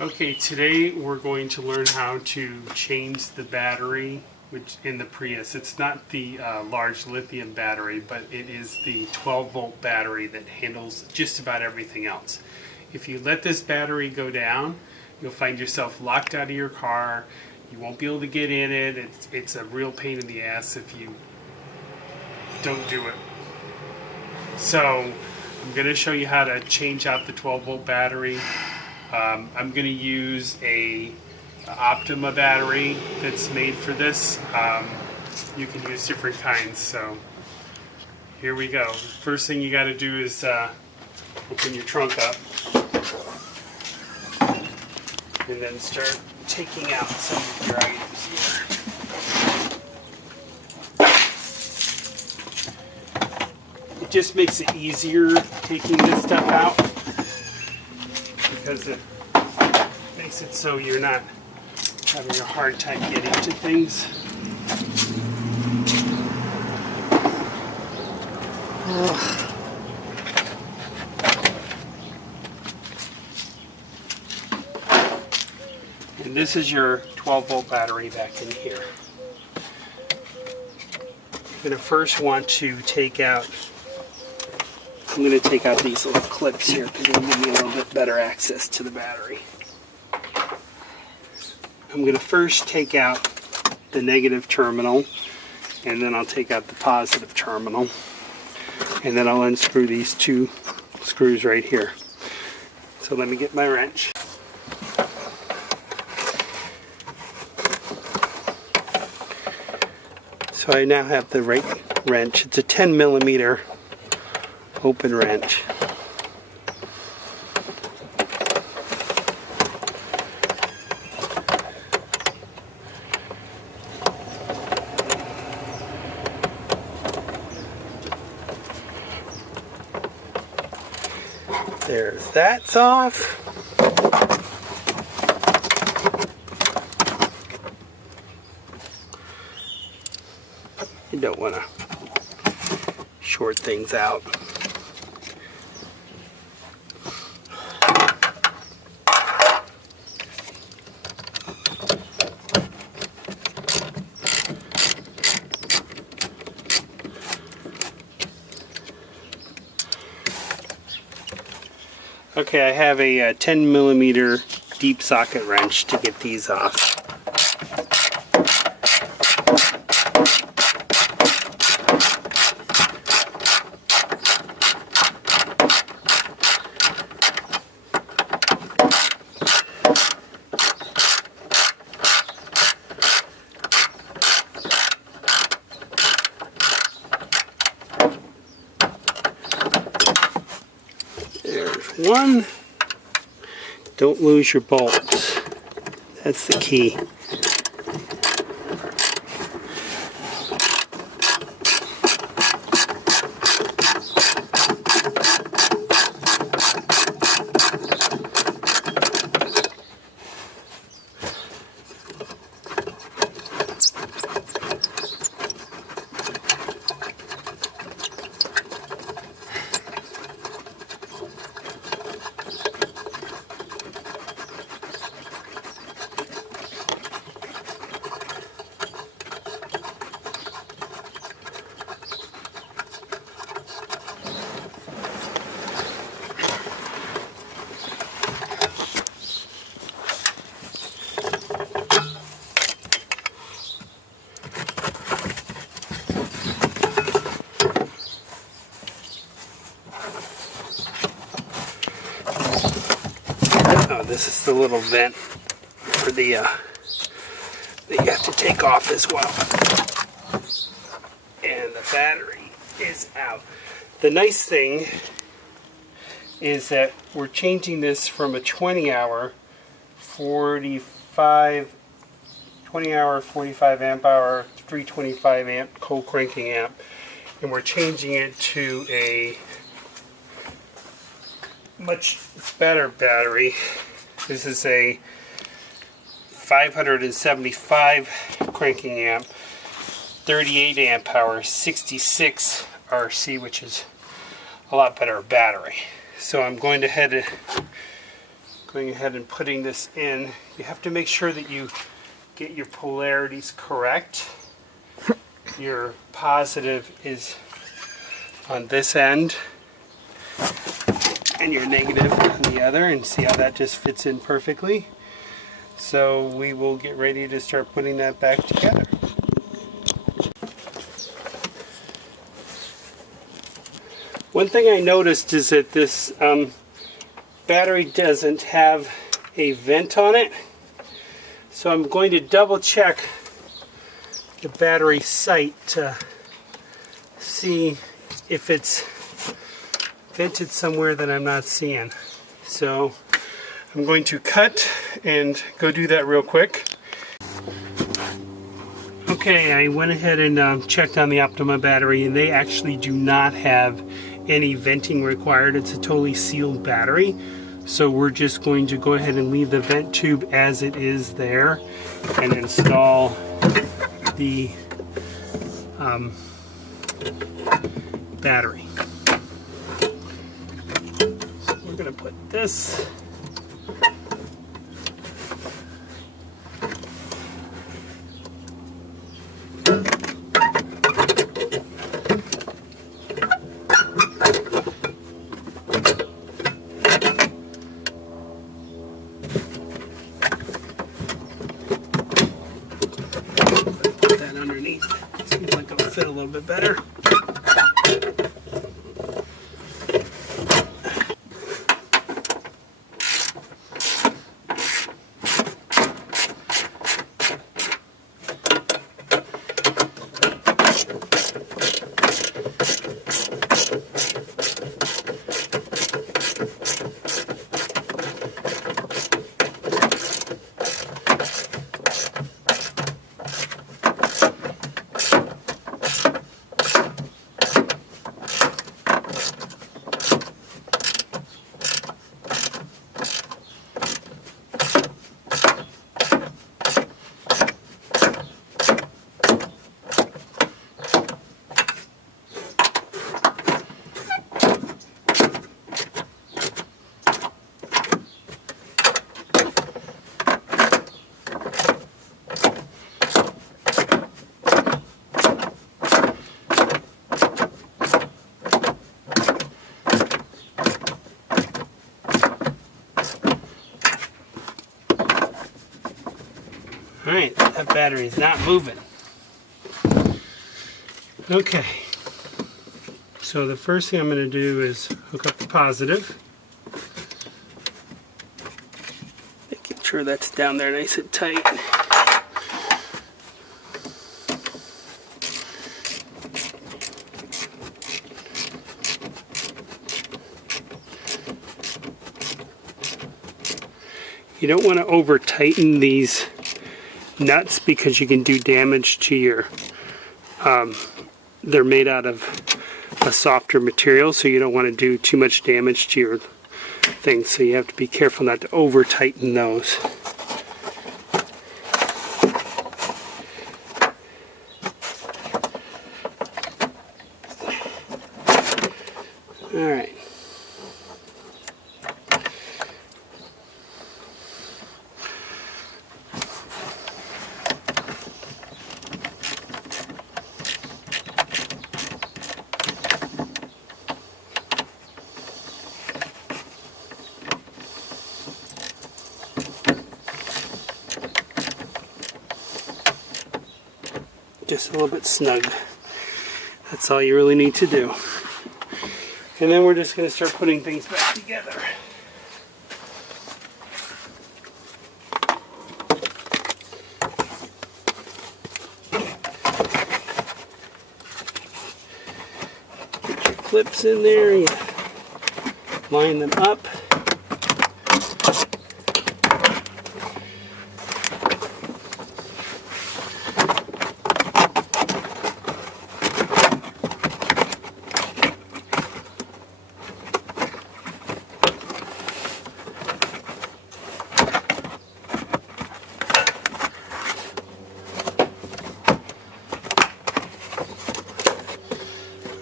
Okay, today we're going to learn how to change the battery in the Prius. It's not the large lithium battery, but it is the 12-volt battery that handles just about everything else. If you let this battery go down, you'll find yourself locked out of your car. You won't be able to get in it. It's a real pain in the ass if you don't do it. So I'm going to show you how to change out the 12-volt battery. I'm going to use a Optima battery that's made for this. You can use different kinds. So here we go. First thing you got to do is open your trunk up and then start taking out some of your items here. It just makes it easier taking this stuff out, because it makes it so you're not having a hard time getting to things. And this is your 12-volt battery back in here. You're going to first want to take out, I'm going to take out these little clips here because they'll give me a little bit better access to the battery. I'm going to first take out the negative terminal, and then I'll take out the positive terminal, and then I'll unscrew these two screws right here. So let me get my wrench. So I now have the right wrench. It's a 10mm open wrench. There's that's off. You don't want to short things out. Okay, I have a 10mm deep socket wrench to get these off. There's one. Don't lose your bolts. That's the key. This is the little vent for the that you have to take off as well. And the battery is out. The nice thing is that we're changing this from a 20-hour 45 amp hour 325 amp cold cranking amp, and we're changing it to a much better battery. This is a 575 cranking amp, 38 amp hour, 66 RC, which is a lot better battery. So I'm going to going ahead and putting this in. You have to make sure that you get your polarities correct. Your positive is on this end and your negative on the other, and see how that just fits in perfectly. So we will get ready to start putting that back together. One thing I noticed is that this battery doesn't have a vent on it, so I'm going to double check the battery sight to see if it's vented somewhere that I'm not seeing. So I'm going to cut and go do that real quick. Okay, I went ahead and checked on the Optima battery, and they actually do not have any venting required. It's a totally sealed battery. So we're just going to go ahead and leave the vent tube as it is there and install the battery. So we're going to put this underneath. Seems like it'll fit a little bit better. Alright, that battery is not moving. Okay, so the first thing I'm going to do is hook up the positive. Making sure that's down there nice and tight. You don't want to over tighten these nuts because you can do damage to your they're made out of a softer material, so you don't want to do too much damage to your things, so you have to be careful not to over tighten those. Alright. Just a little bit snug. That's all you really need to do. And then we're just going to start putting things back together. Get your clips in there, you line them up.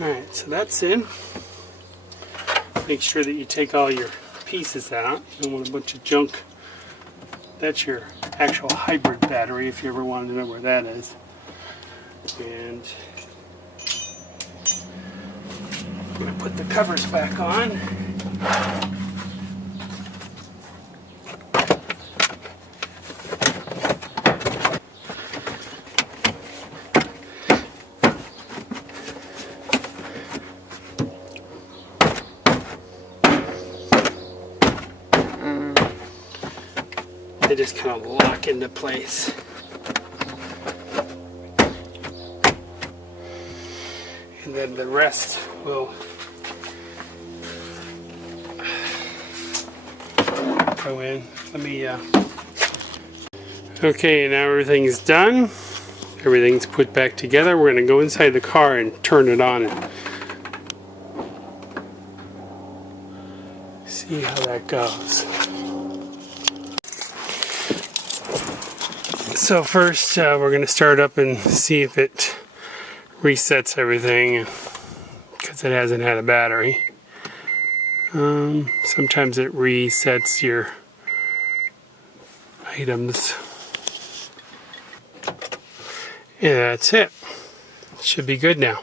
Alright, so that's in. Make sure that you take all your pieces out. You don't want a bunch of junk. That's your actual hybrid battery if you ever wanted to know where that is. And I'm going to put the covers back on. They just kind of lock into place. And then the rest will go in. Let me, okay, now everything's done. Everything's put back together. We're going to go inside the car and turn it on and see how that goes. So first we're going to start up and see if it resets everything because it hasn't had a battery. Sometimes it resets your items. And that's it. Should be good now.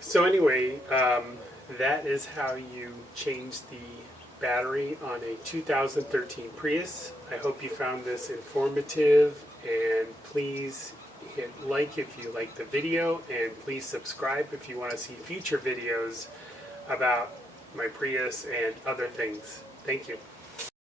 So anyway, that is how you change the battery on a 2013 Prius. I hope you found this informative, and please hit like if you like the video, and please subscribe if you want to see future videos about my Prius and other things. Thank you.